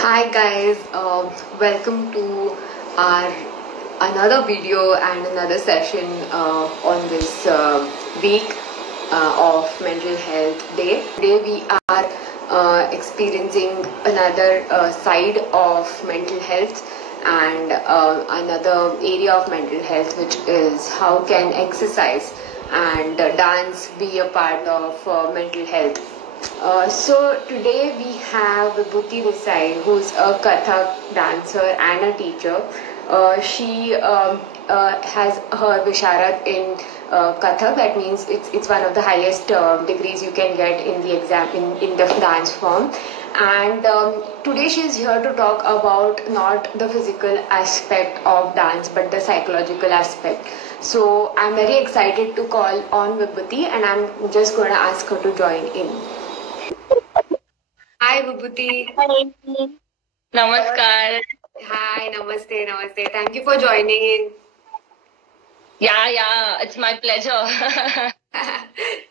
Hi guys, welcome to our another video and another session on this week of Mental Health Day. Today we are experiencing another side of mental health and another area of mental health, which is how can exercise and dance be a part of mental health. So today we have Vibhuti Desai, who's a Kathak dancer and a teacher. She has her Visharat in Kathak. That means it's one of the highest degrees you can get in the exam in the dance form. And today she's here to talk about not the physical aspect of dance but the psychological aspect. So I'm very excited to call on Vibhuti, and I'm just going to ask her to join in. Hi, Vibhuti. Hi. Namaskar. Hi, namaste, namaste. Thank you for joining in. Yeah, it's my pleasure.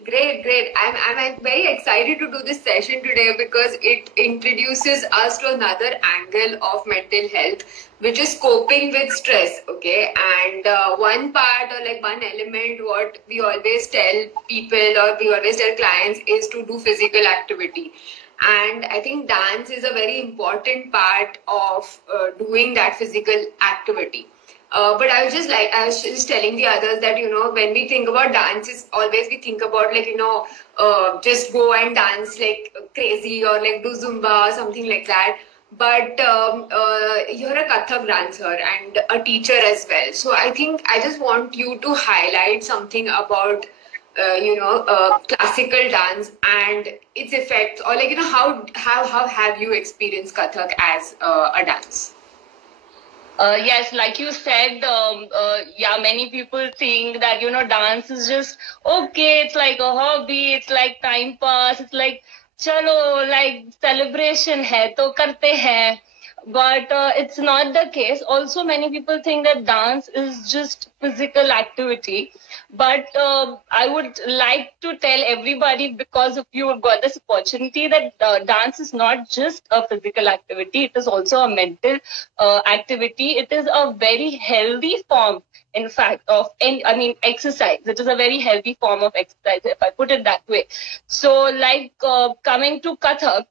Great. I'm very excited to do this session today because it introduces us to another angle of mental health, which is coping with stress. Okay, and one part or like one element, what we always tell people or we always tell clients is to do physical activity. And I think dance is a very important part of doing that physical activity. But I was just telling the others that, when we think about dance, it's always we think about just go and dance like crazy or like do Zumba or something like that. But you're a Kathak dancer and a teacher as well. So I think I just want you to highlight something about classical dance and its effects, or how have you experienced Kathak as a dance? Yes, like you said, many people think that, dance is just, okay, it's like a hobby, it's like time pass, it's like, chalo, like celebration hai, to karte hai. But it's not the case. Also, many people think that dance is just physical activity. But I would like to tell everybody, because of you have got this opportunity, that dance is not just a physical activity. It is also a mental activity. It is a very healthy form, in fact, of exercise. It is a very healthy form of exercise, if I put it that way. So, coming to Kathak,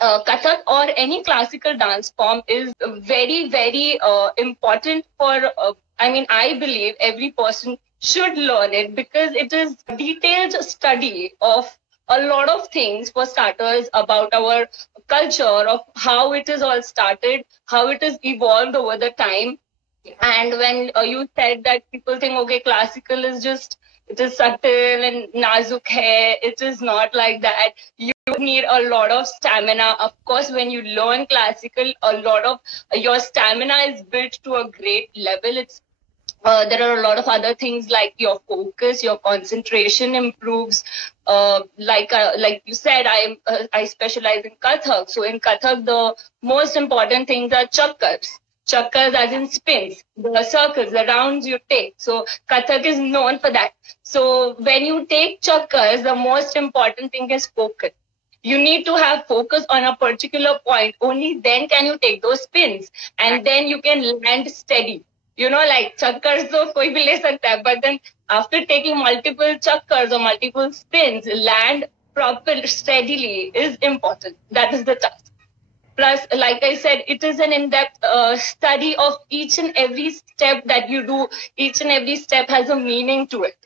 Kathak or any classical dance form is very important for, I believe every person should learn it, because it is a detailed study of a lot of things. For starters, about our culture, of how it is all started, how it is evolved over the time. Yeah. And when you said that people think, okay, classical is just, it is subtle and nazuk hai, it is not like that. You need a lot of stamina. Of course, when you learn classical, a lot of your stamina is built to a great level. There are a lot of other things, like your focus, your concentration improves. Like you said, I specialize in Kathak. So in Kathak, the most important things are chakkars. Chakkars as in spins, the circles, the rounds you take. So Kathak is known for that. So when you take chakkars, the most important thing is focus. You need to have focus on a particular point. Only then can you take those spins, and then you can land steady. Like chakkars, so koi bhi le sakta hai, but then after taking multiple chakkars or multiple spins, land proper steadily is important. That is the task. Plus, like I said, it is an in-depth study of each and every step that you do. Each and every step has a meaning to it.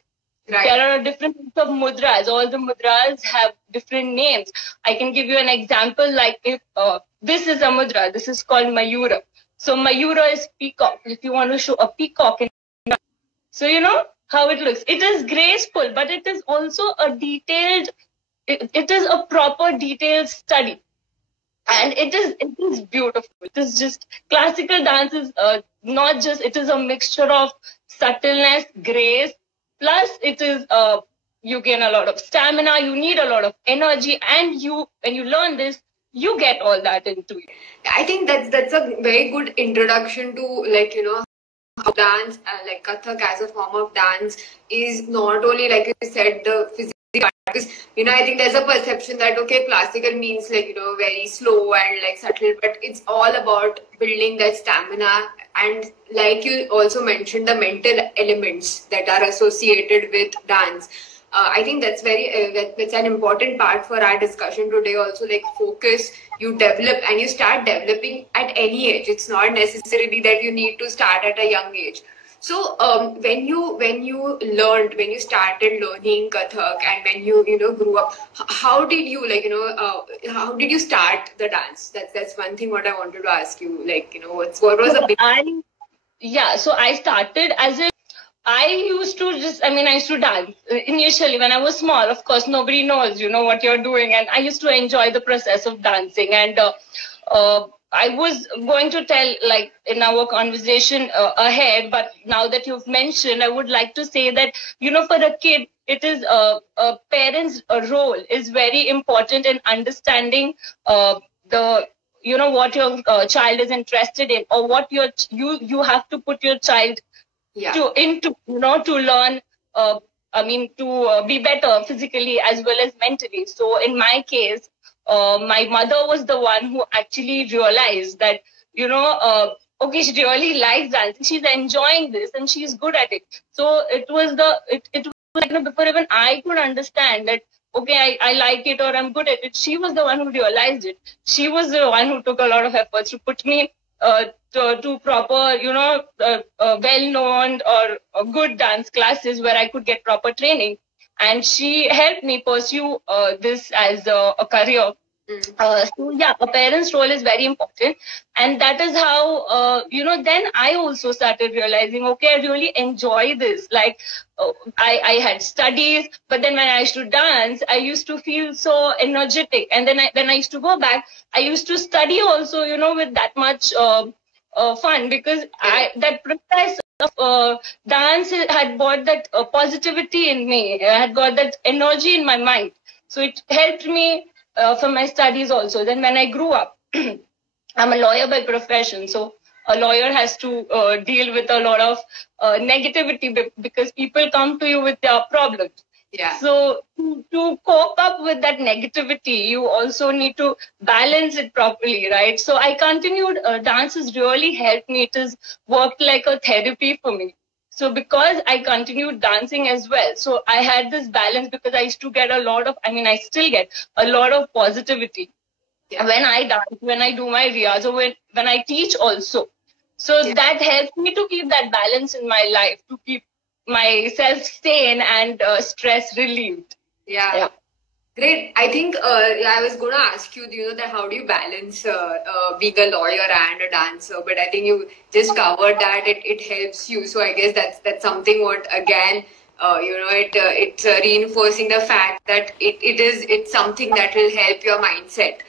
Right. There are different types of mudras. All the mudras have different names. I can give you an example, like if this is a mudra, this is called Mayura. So Mayura is peacock. If you want to show a peacock, so you know how it looks. It is graceful, but it is also a detailed, it is a proper detailed study. And it is beautiful. It is just, classical dance is not just, it is a mixture of subtleness, grace, plus it is, you gain a lot of stamina, you need a lot of energy, and when you learn this, you get all that into you. I think that's a very good introduction to how dance, like Kathak as a form of dance, is not only, like you said, the physical because, I think there's a perception that, okay, classical means like, very slow and like subtle, but it's all about building that stamina. And like you also mentioned, the mental elements that are associated with dance. I think that's that's an important part for our discussion today. Also, like focus, you develop and you start developing at any age. It's not necessarily that you need to start at a young age. So when you started learning Kathak and when you grew up, how did you how did you start the dance? That's one thing what I wanted to ask you. What was a big so I started as a I used to dance initially when I was small. Of course, nobody knows, what you're doing. And I used to enjoy the process of dancing. And I was going to tell, like, in our conversation ahead, but now that you've mentioned, I would like to say that, for a kid, it is a parent's role is very important in understanding what your child is interested in, or what you have to put your child to learn, to be better physically as well as mentally. So in my case, my mother was the one who actually realized that, okay, she really likes dancing. She's enjoying this and she's good at it. So it was before even I could understand that, okay, I like it or I'm good at it. She was the one who realized it. She was the one who took a lot of efforts to put me to proper, well-known or good dance classes where I could get proper training. And she helped me pursue this as a career. A parent's role is very important. And that is how, then I also started realizing, okay, I really enjoy this. Like, I had studies, but then when I used to dance, I used to feel so energetic. And then when I used to go back, I used to study also, with that much fun, because that process of dance had brought that positivity in me. I had got that energy in my mind. So it helped me for my studies also. Then when I grew up, I'm a lawyer by profession. So a lawyer has to deal with a lot of negativity because people come to you with their problems. Yeah. So to cope up with that negativity, you also need to balance it properly, right? So I continued. Dance has really helped me. It has worked like a therapy for me. So because I continued dancing as well, so I had this balance because I used to get I still get a lot of positivity when I dance, when I do my riyaz, or when I teach also. So that helps me to keep that balance in my life, to keep myself sane and stress relieved. Yeah. Great. I think I was going to ask you, that how do you balance being a lawyer and a dancer? But I think you just covered that. It helps you. So I guess that's something what, again, it's reinforcing the fact that it's something that will help your mindset.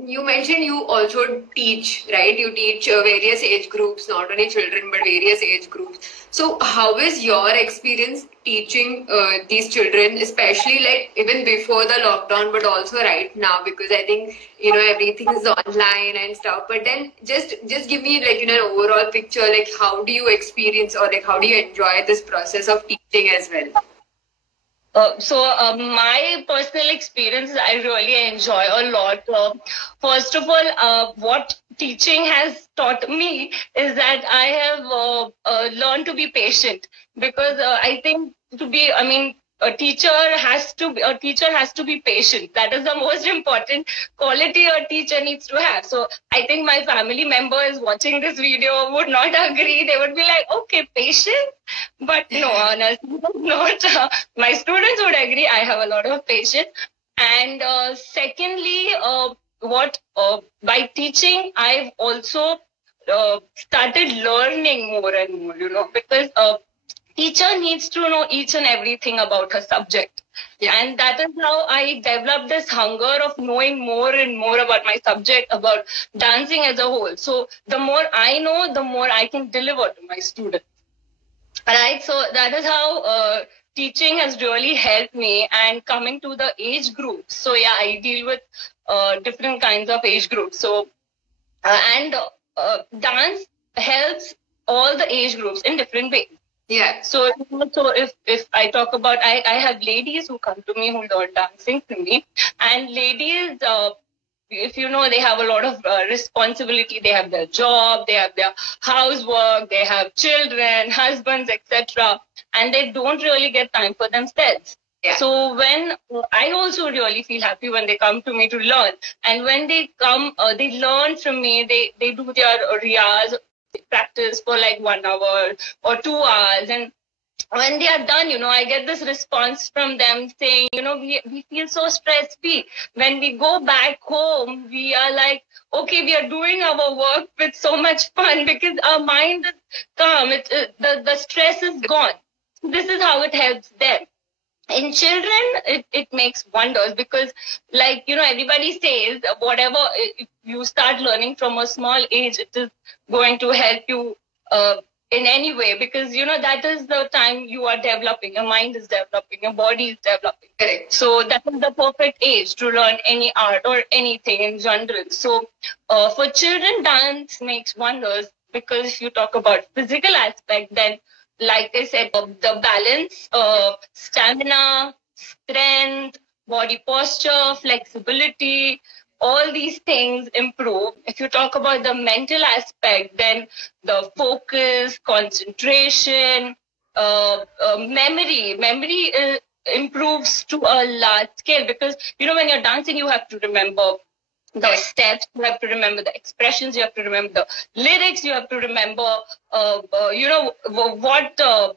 You mentioned you also teach, right? You teach various age groups, not only children, but various age groups. So how is your experience teaching these children, especially like even before the lockdown, but also right now? Because I think, everything is online and stuff. But then just give me like, an overall picture, like how do you experience or like how do you enjoy this process of teaching as well? My personal experience, I really enjoy a lot. First of all, what teaching has taught me is that I have learned to be patient, because I think a teacher has to be patient. That is the most important quality a teacher needs to have. So I think my family members watching this video would not agree. They would be like, okay, patient. But no, honestly, not. My students would agree. I have a lot of patience. And secondly, by teaching, I've also started learning more and more, because teacher needs to know each and everything about her subject. Yeah. And that is how I developed this hunger of knowing more and more about my subject, about dancing as a whole. So the more I know, the more I can deliver to my students. Right, so that is how teaching has really helped me. And coming to the age groups, so yeah, I deal with different kinds of age groups. So dance helps all the age groups in different ways. Yeah. So if I talk about, I have ladies who come to me who learn dancing from me, and ladies, if you know, they have a lot of responsibility. They have their job, they have their housework, they have children, husbands, etc., and they don't really get time for themselves. Yeah. So when I also really feel happy when they come to me to learn, and when they come, they learn from me. They do their riyaz, practice for like 1 hour or 2 hours, and when they are done, I get this response from them saying, we feel so stress free. When we go back home, we are like, okay, we are doing our work with so much fun because our mind is calm. The stress is gone. This is how it helps them. In children, it makes wonders because, like, everybody says whatever, if you start learning from a small age, it is going to help you in any way, because that is the time you are developing, your mind is developing, your body is developing. Correct. So that is the perfect age to learn any art or anything in general. So for children, dance makes wonders, because if you talk about physical aspect, then like I said, the balance, stamina, strength, body posture, flexibility, all these things improve. If you talk about the mental aspect, then the focus, concentration, memory improves to a large scale, because when you're dancing, you have to remember the steps, you have to remember the expressions, you have to remember the lyrics, you have to remember what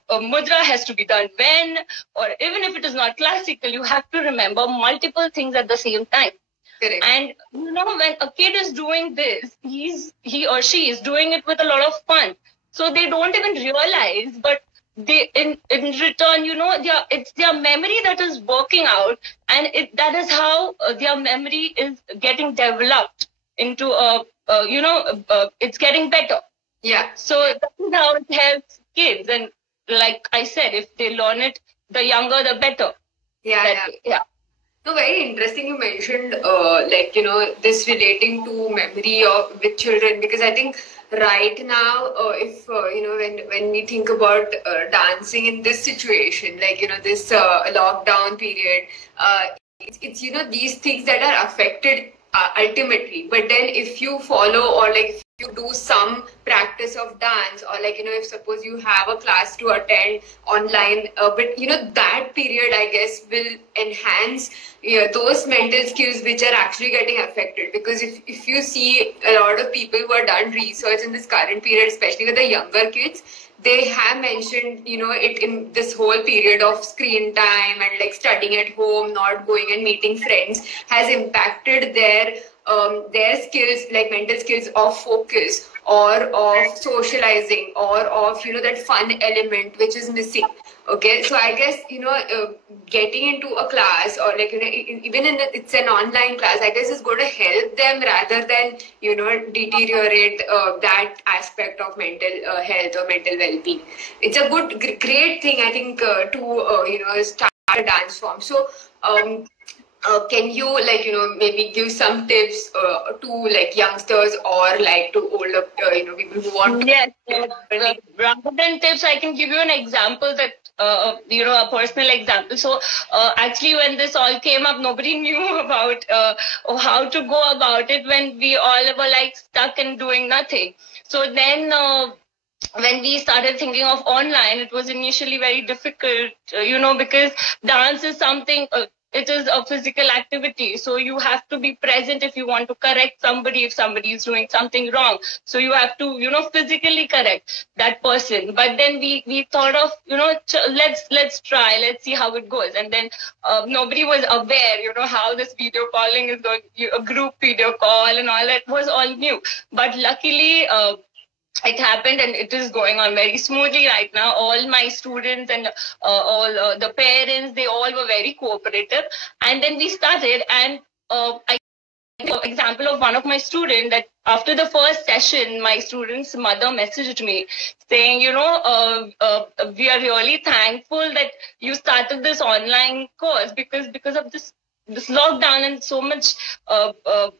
mudra has to be done when, or even if it is not classical, you have to remember multiple things at the same time. Correct. And when a kid is doing this, he or she is doing it with a lot of fun. So they don't even realize, but they in return, it's their memory that is working out, and that is how their memory is getting developed into it's getting better. Yeah. So that is how it helps kids. And like I said, if they learn it, the younger, the better. Yeah. No, very interesting you mentioned, this relating to memory with children, because I think right now, if, when we think about dancing in this situation, this lockdown period, it's these things that are affected ultimately. But then if you follow, or if you do some practice of dance, or if suppose you have a class to attend online, but that period, I guess, will enhance those mental skills which are actually getting affected. Because if you see a lot of people who have done research in this current period, especially with the younger kids, they have mentioned, it in this whole period of screen time and studying at home, not going and meeting friends, has impacted their skills, like mental skills of focus, or of socializing, or of that fun element which is missing. Okay, so I guess getting into a class, or even it's an online class, I guess is going to help them rather than deteriorate that aspect of mental health or mental well-being. It's a great thing, I think, to start a dance form. So can you maybe give some tips to youngsters, or to older people who want to? Yes. Rather than tips, I can give you an example that a personal example. So actually, when this all came up, nobody knew about how to go about it, when we all were stuck and doing nothing. So then when we started thinking of online, it was initially very difficult, because dance is something, it is a physical activity. So you have to be present if you want to correct somebody, if somebody is doing something wrong. So you have to, physically correct that person. But then we thought of, let's try, let's see how it goes. And then nobody was aware, how this video calling is going, a group video call and all that was all new. But luckily, it happened, and it is going on very smoothly right now. All my students and all the parents, they all were very cooperative. And then we started, and I give an example of one of my students, that after the first session, my student's mother messaged me saying, we are really thankful that you started this online course, because of this this lockdown and so much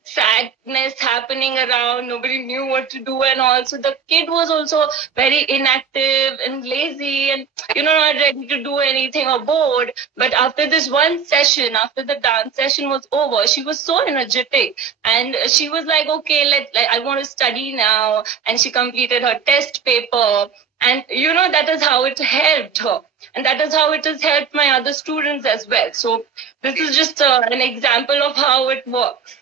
sadness happening around. Nobody knew what to do, and also the kid was also very inactive and lazy, and not ready to do anything or bored. But after this one session, after the dance session was over, she was so energetic, and she was like, okay, I want to study now, and she completed her test paper. And that is how it helped her. And that is how it has helped my other students as well. So this is just an example of how it works.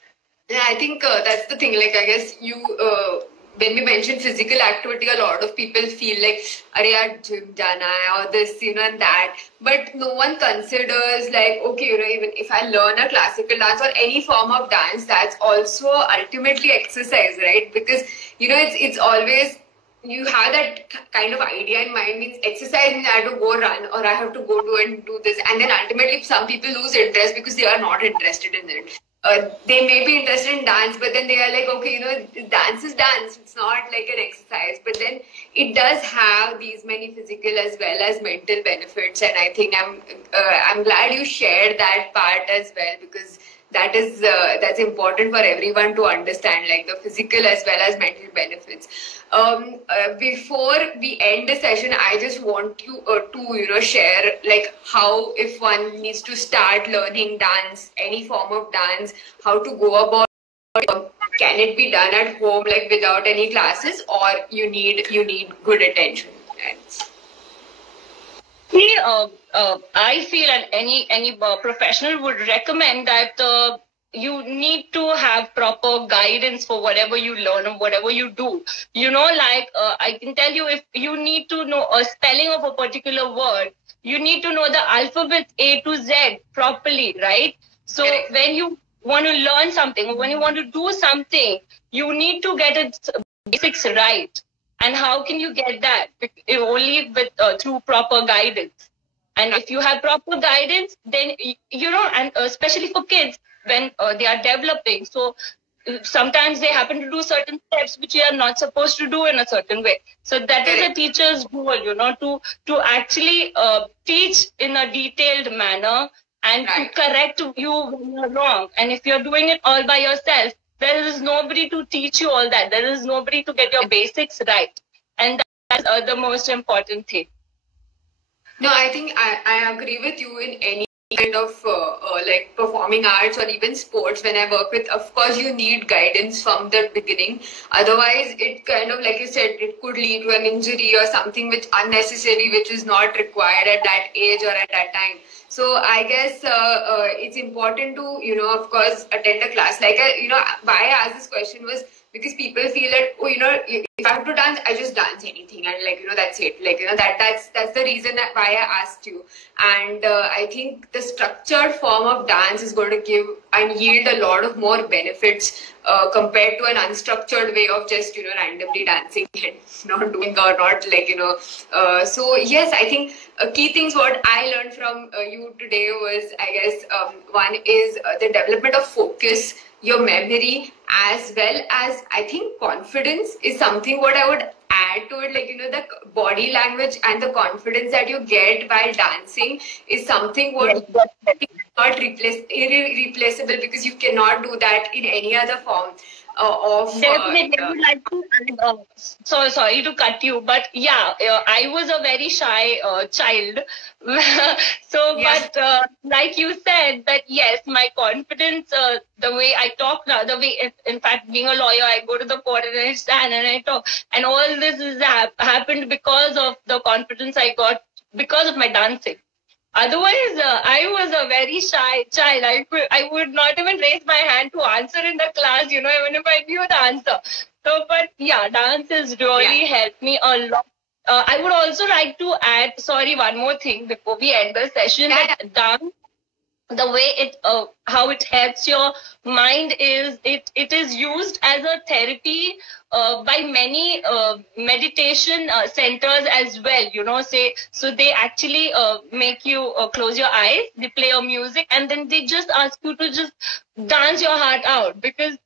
Yeah, I think that's the thing. Like, I guess when we mention physical activity, a lot of people feel like, "Arey, gym jana hai," or this, and that. But no one considers like, okay, even if I learn a classical dance or any form of dance, that's also ultimately exercise, right? Because it's always, you have that kind of idea in mind, means exercise means I have to go run or I have to go do this. And then ultimately some people lose interest because they are not interested in it. They may be interested in dance, but then they are like, okay, dance is dance. It's not like an exercise. But then it does have these many physical as well as mental benefits. And I think I'm glad you shared that part as well, because that's important for everyone to understand, like the physical as well as mental benefits. Before we end the session, I just want you to share like how, if one needs to start learning dance, any form of dance, how to go about it. Can it be done at home, like without any classes, or you need good attention? See, I feel, and any professional would recommend that you need to have proper guidance for whatever you learn or whatever you do. I can tell you, if you need to know a spelling of a particular word, you need to know the alphabet A to Z properly, right? So when you want to learn something, or when you want to do something, you need to get its basics right. And how can you get that? Only with through proper guidance. And if you have proper guidance, then, and especially for kids, when they are developing. So sometimes they happen to do certain steps which they are not supposed to do in a certain way. So that is a teacher's role, to actually teach in a detailed manner and to correct you when you're wrong. And if you're doing it all by yourself, there is nobody to teach you all that. There is nobody to get your basics right. And that's the most important thing. No, I think I agree with you in any kind of like performing arts or even sports. When I work with, of course, you need guidance from the beginning. Otherwise, it kind of, like you said, it could lead to an injury or something which unnecessary, which is not required at that age or at that time. So I guess it's important to, of course, attend a class. Like, why I asked this question was because people feel that, if I have to dance, I just dance anything. And like, that's it. Like, that's the reason why I asked you. And I think the structured form of dance is going to give and yield a lot of more benefits compared to an unstructured way of just, randomly dancing and not doing or not like, so yes, I think key things what I learned from you today was, I guess, one is the development of focus, your memory, as well as I think confidence is something what I would add to it. Like, the body language and the confidence that you get while dancing is something what is not irreplaceable, because you cannot do that in any other form. Definitely, I would like to. So sorry to cut you, but yeah, I was a very shy child. So, yes. But like you said, that yes, my confidence, the way I talk now, the way, in fact, being a lawyer, I go to the court and I stand and I talk, and all this is happened because of the confidence I got because of my dancing. Otherwise, I was a very shy child. I would not even raise my hand to answer in the class, even if I knew the answer. So, but yeah, dance has really helped me a lot. I would also like to add, one more thing before we end the session. That dance, the way it, how it helps your mind is, it is used as a therapy by many meditation centers as well, so they actually make you close your eyes, they play your music, and then they just ask you to just dance your heart out, because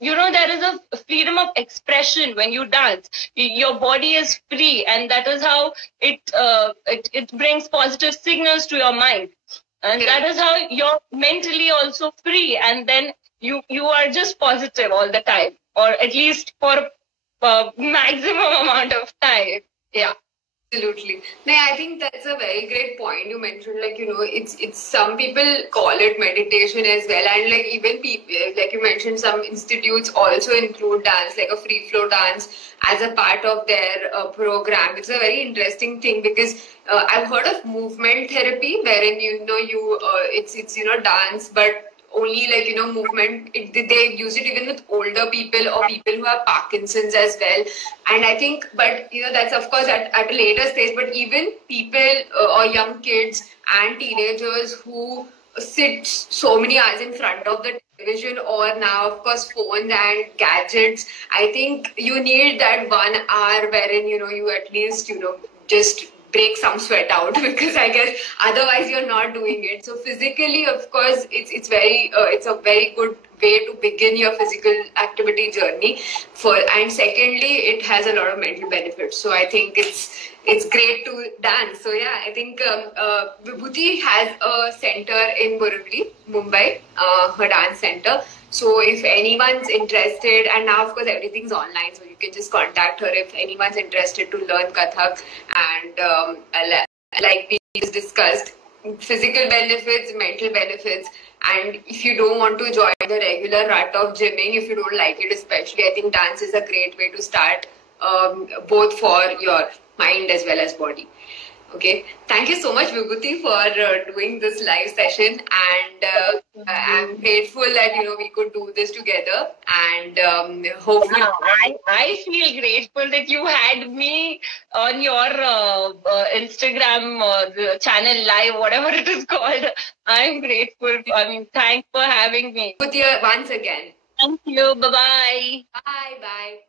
there is a freedom of expression when you dance. Your body is free, and that is how it brings positive signals to your mind. And that is how you're mentally also free, and then you are just positive all the time, or at least for maximum amount of time. Yeah. Absolutely. No, I think that's a very great point you mentioned. Like, it's some people call it meditation as well. And like even people, like you mentioned, some institutes also include dance, like a free flow dance as a part of their program. It's a very interesting thing because I've heard of movement therapy wherein, it's dance, but only like movement. They use it even with older people or people who have Parkinson's as well. And I think, but that's of course at a later stage. But even people or young kids and teenagers who sit so many hours in front of the television, or now of course phones and gadgets, I think you need that 1 hour wherein you at least just break some sweat out, because I guess otherwise you're not doing it. So physically, of course, it's a very good way to begin your physical activity journey. And secondly, it has a lot of mental benefits. So I think it's great to dance. So yeah, I think Vibhuti has a center in Borivali, Mumbai, her dance center. So if anyone's interested, and now of course everything's online, so you can just contact her if anyone's interested to learn Kathak. And like we just discussed, physical benefits, mental benefits. And if you don't want to join the regular rut of gymming, if you don't like it especially, I think dance is a great way to start, both for your mind as well as body. Okay, thank you so much, Vibhuti, for doing this live session, and I'm grateful that we could do this together, and hopefully. I feel grateful that you had me on your Instagram channel live, whatever it is called. I'm grateful. I mean, thanks for having me. Vibhuti, once again. Thank you. Bye-bye. Bye.